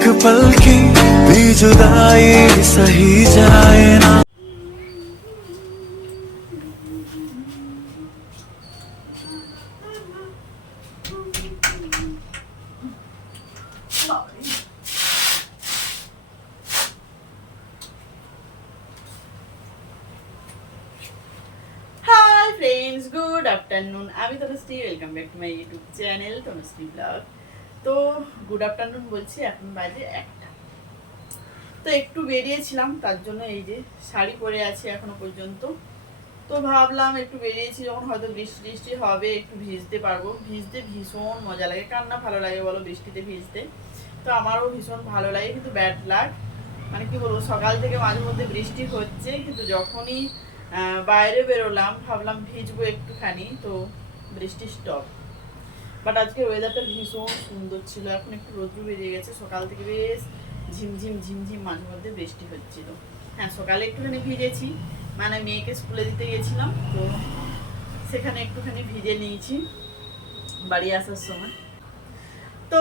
एक पल की भी जुदाई सही जाए ना। Hi friends, good afternoon. আমি Tanushree, welcome back to my YouTube channel Tanushree blog. তো গুড আফটারনুন বলছি, এখন বাজে 1টা। তো একটু বেরিয়েছিলাম, তার জন্য এই যে শাড়ি পরে আছি এখনো পর্যন্ত। তো ভাবলাম একটু বেরিয়েছি যখন, হয়তো বৃষ্টি টিষ্টি হবে, একটু ভিজতে পারবো। ভিজতে ভীষণ মজা লাগে, কার না ভালো লাগে বলো বৃষ্টিতে ভিজতে। তো আমারও ভীষণ ভালো লাগে, কিন্তু ব্যাড লাক, মানে কি বলবো, সকাল থেকে মাঝে মধ্যে বৃষ্টি হচ্ছে, কিন্তু যখনই বাইরে বেরোলাম ভাবলাম ভিজবো একটুখানি, তো বৃষ্টি স্টপ। বাট আজকে ওয়েদারটা ভীষণ সুন্দর ছিল, এখন একটু রোদ্রু বেরিয়ে গেছে। সকাল থেকে বেশ ঝিমঝিম ঝিমঝিম মাঝে মধ্যে বৃষ্টি হচ্ছিল। হ্যাঁ, সকালে একটুখানি ভিজেছি, মানে মেয়েকে স্কুলে দিতে গেছিলাম, তো সেখানে একটুখানি ভিজে নিয়েছি বাড়ি আসার সময়। তো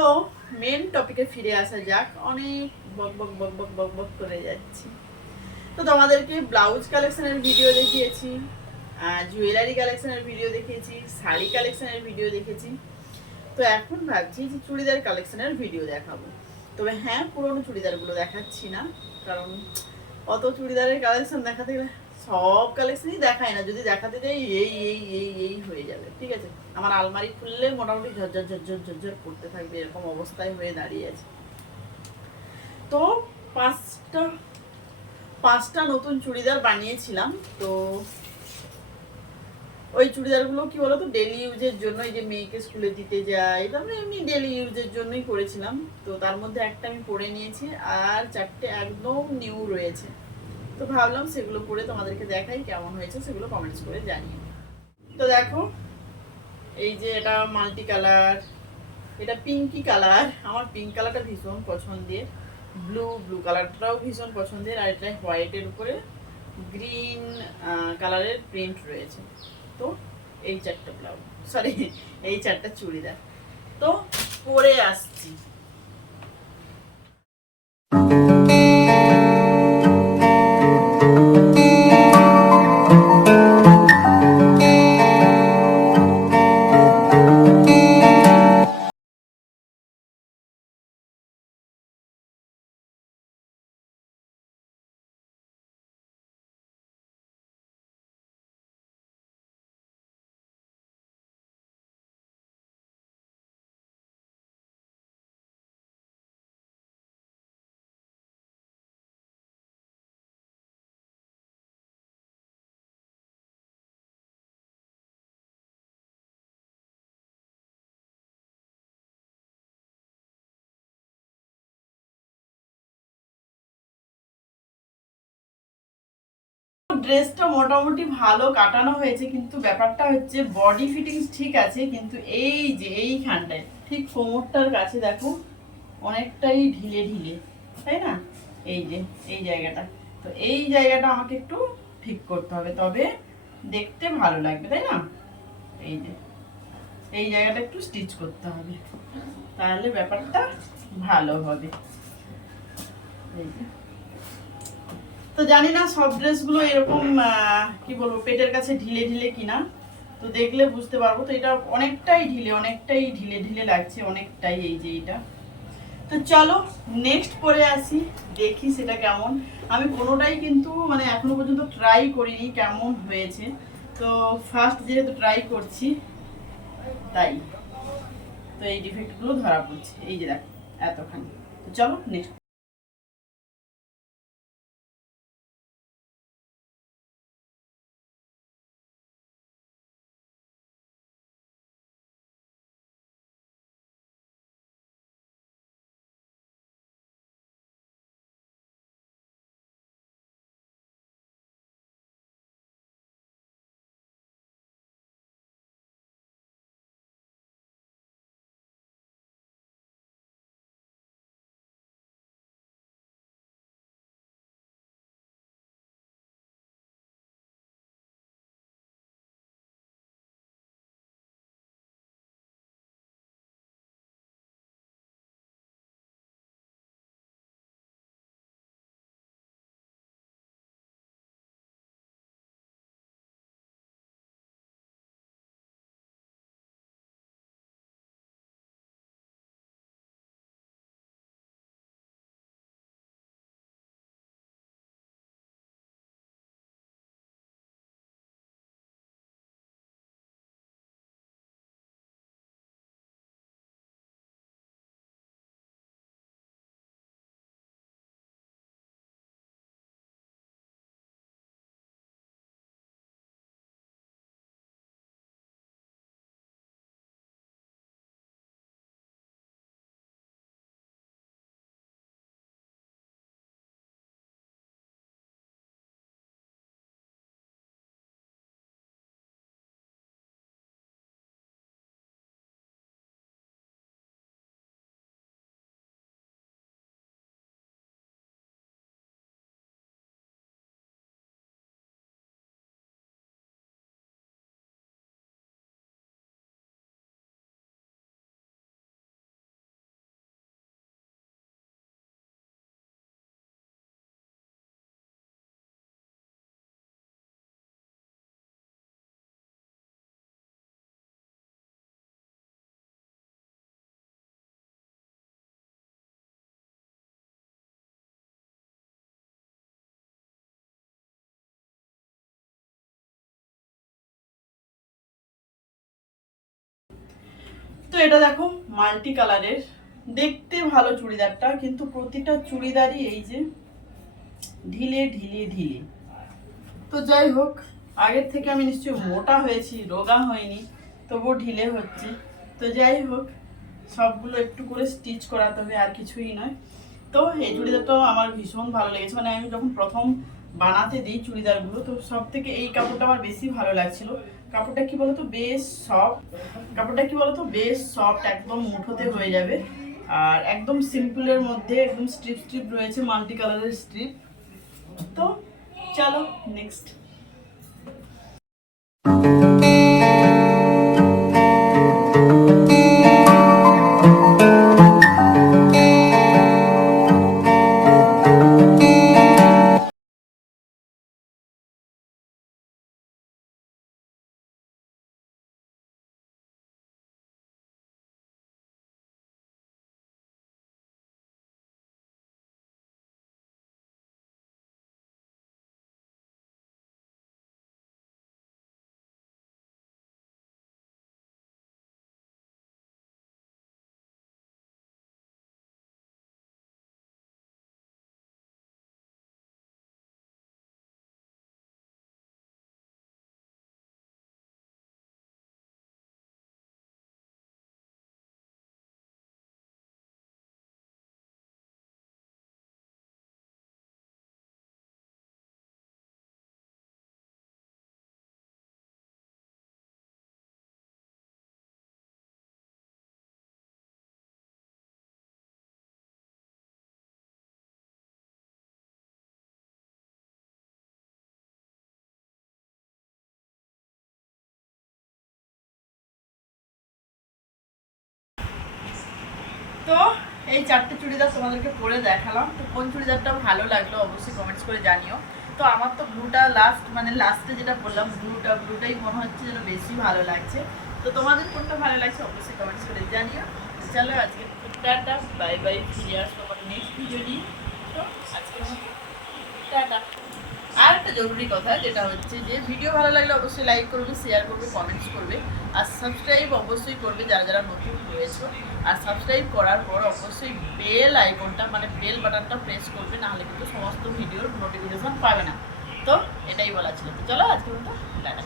মেন টপিকে ফিরে আসা যাক, অনেক বক বক বক বক বক বক করে যাচ্ছি। তো তোমাদেরকে ব্লাউজ কালেকশনের ভিডিও দেখিয়েছি, জুয়েলারি কালেকশনের ভিডিও দেখিয়েছি, শাড়ি কালেকশনের ভিডিও দেখেছি। তো এখন ভাবছি যে চুড়িদার কালেকশনের ভিডিও দেখাবো। তবে হ্যাঁ, পুরোনো চুড়িদারগুলো দেখাচ্ছি না, কারণ অত চুড়িদারের কালেকশন দেখাতে গেলে সব কালেকশনই দেখায় না। যদি দেখাতে যাই এই এই এই এই হয়ে যাবে, ঠিক আছে। আমার আলমারি খুললে মোটামুটি ঝরঝর ঝরঝর ঝরঝর করতে থাকবে, এরকম অবস্থায় হয়ে দাঁড়িয়ে আছে। তো পাঁচটা পাঁচটা নতুন চুড়িদার বানিয়েছিলাম। তো ওই চুড়িদারগুলো কি বলতো, ডেলি ইউজের জন্য, এই যে মেয়েকে স্কুলে দিতে যাই, তারপরে এমনি ডেলি ইউজের জন্যই করেছিলাম। তো তার মধ্যে একটা আমি পরে নিয়েছি, আর চারটে একদম নিউ রয়েছে। তো ভাবলাম সেগুলো পরে তোমাদেরকে দেখাই, কেমন হয়েছে সেগুলো কমেন্টস করে জানিয়ে। তো দেখো, এই যে এটা মাল্টি কালার, এটা পিঙ্কি কালার। আমার পিঙ্ক কালারটা ভীষণ পছন্দের, ব্লু ব্লু কালারটাও ভীষণ পছন্দের। আর এটা হোয়াইটের উপরে গ্রিন কালারের প্রিন্ট রয়েছে। তো এই চারটা ব্লাউজ, সরি, এই চারটা চুড়িদার তো পরে আসছি। ড্রেসটা মোটামুটি ভালো কাটানো হয়েছে, কিন্তু ব্যাপারটা হচ্ছে বডি ফিটিংস ঠিক আছে, কিন্তু এই যে এইখানটায় ঠিক কোমরটার কাছে দেখো অনেকটাই ঢিলে ঢিলে, তাই না? এই যে এই জায়গাটা, তো এই জায়গাটা আমাকে একটু ঠিক করতে হবে, তবে দেখতে ভালো লাগবে, তাই না? এই যে এই জায়গাটা একটু স্টিচ করতে হবে, তাহলে ব্যাপারটা ভালো হবে। এই যে, তো জানি না সব ড্রেসগুলো এরকম কি বলবো পেটের কাছে ঢিলে ঢিলে কিনা, তো দেখলে বুঝতে পারবো। তো এটা অনেকটাই ঢিলে, অনেকটাই ঢিলে ঢিলে লাগছে, অনেকটাই। এই যে এটা, তো চলো নেক্সট পরে আসি, দেখি সেটা কেমন। আমি কোনোটাই কিন্তু মানে এখনো পর্যন্ত ট্রাই করিনি কেমন হয়েছে, তো ফার্স্ট যেহেতু ট্রাই করছি তাই তো এই ডিফেক্টগুলো ধরা পড়ছে। এই যে দেখো এতখানি। তো চলো নেক্সট। এটা দেখো মাল্টি কালারের, দেখতে ভালো চুড়িদারটা, কিন্তু প্রতিটা চুড়িদারই এই যে ঢিলে ঢিলে ঢিলে। তো যাই হোক, আগের থেকে আমি নিশ্চয়ই মোটা হয়েছি, রোগা হয়নি, তবুও ঢিলে হচ্ছে। তো যাই হোক, সবগুলো একটু করে স্টিচ করাতে হবে, আর কিছুই নয়। তো এই চুড়িদারটাও আমার ভীষণ ভালো লেগেছে, মানে আমি যখন প্রথম বানাতে দিই চুড়িদারগুলো, তো সব থেকে এই কাপড়টা আমার বেশি ভালো লাগছিল। কাপড়টা কি বলতো, বেশ সফট, কাপড়টা কি বলতো বেশ সফট, একদম মুঠোতে হয়ে যাবে। আর একদম সিম্পলের মধ্যে একদম স্ট্রিপ স্ট্রিপ রয়েছে, মাল্টি কালারের স্ট্রিপ। তো চলো নেক্সট। তো এই চারটে চুড়িদার তোমাদেরকে পরে দেখালাম। তো কোন চুড়িদারটা ভালো লাগলো অবশ্যই কমেন্টস করে জানিও। তো আমার তো ব্লুটা লাস্ট, মানে লাস্টে যেটা বললাম ব্লুটাই মনে হচ্ছে যেন বেশি ভালো লাগছে। তো তোমাদের কোনটা ভালো লাগছে অবশ্যই কমেন্টস করে জানিও। চলো আজকে টাটা, বাই বাই, ফিরে আসবো আমার নেক্সট ভিডিও নিয়ে। তো আজকে টাটা। আর একটা জরুরি কথা, যেটা হচ্ছে যে ভিডিও ভালো লাগলে অবশ্যই লাইক করবে, শেয়ার করবে, কমেন্টস করবে, আর সাবস্ক্রাইব অবশ্যই করবে যারা যারা নতুন রয়েছে। আর সাবস্ক্রাইব করার পর অবশ্যই বেল আইকনটা, মানে বেল বাটনটা প্রেস করবে, নাহলে কিন্তু সমস্ত ভিডিওর নোটিফিকেশন পাবে না। তো এটাই বলা ছিল। তো চলো আজকে মতো টাটা।